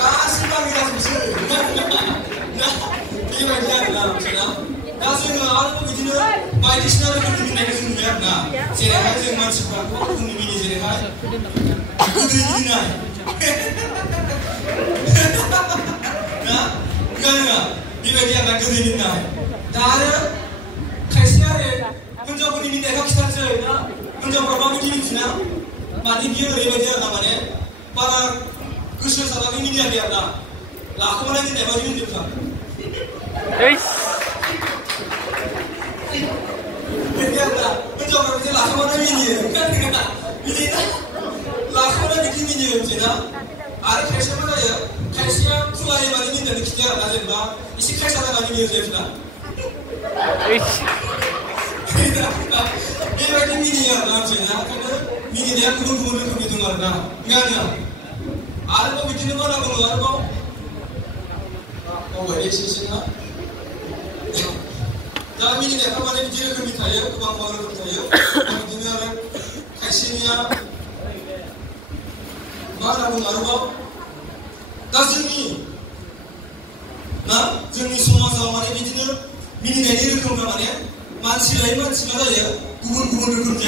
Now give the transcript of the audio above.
गासिबो आंनि जाजोबसै बेबायदि आरोना मिथिना दा जोङो आरोबाव बिदिनो बायदिसिना रोखोमनि मिनिनायखौ जों नुयो आरोना जेरैहाय जों मानसिफ्रा गोबां रोखोमनि मिनियो जेरैहाय गोदै मिनिनाय ना नङा बेबायदि आरोना गोदै मिनिनाय दा आरो खायसे आरो हिनजावफोरनि मिनिनायखौ खिथानोसै ना हिनजावफ्रा माबायदि मिथिना माने बियो ओरैबायदि आरोना माने बारा गोसो जानानै मिनियाखै आरोना लाखोमानाय मिनिनाय बायदि मिनिदों बिदि आरोना हिनजावफ्रा बिदि लाखोमानाय मिनियो बिदिना लाखोमानाय बिदि मिनियो मिथिना आरो खायसे मा जायो खायसेया खुलायै माने मिनिनानै खिथाया आरोना जेनेबा एसे खायसा जानानै मिनियो जेनेबा बेबायदि मिनियो आरोना मिथिना ओंखायनो मिनिनाया गुबुन गुबुन रोखोमनि दं आरोना नङा आरोबाव बिदिनो मा होनना बुङो आरोबाव मावबाय एसे ना दा मिनिनायफ्रा माने बिदि रोखोमनि थायो गोबां गोबां रोखोम थायो बिदिनो आरो खायसेनिया मा होनना बुङो आरोबाव दा जोंनि समाजाव माने बिदिनो मिनिनायनि रोखोमफ्रा माने मानसि लायै मानसि मा जायो गुबुन गुबुन रोखोमनि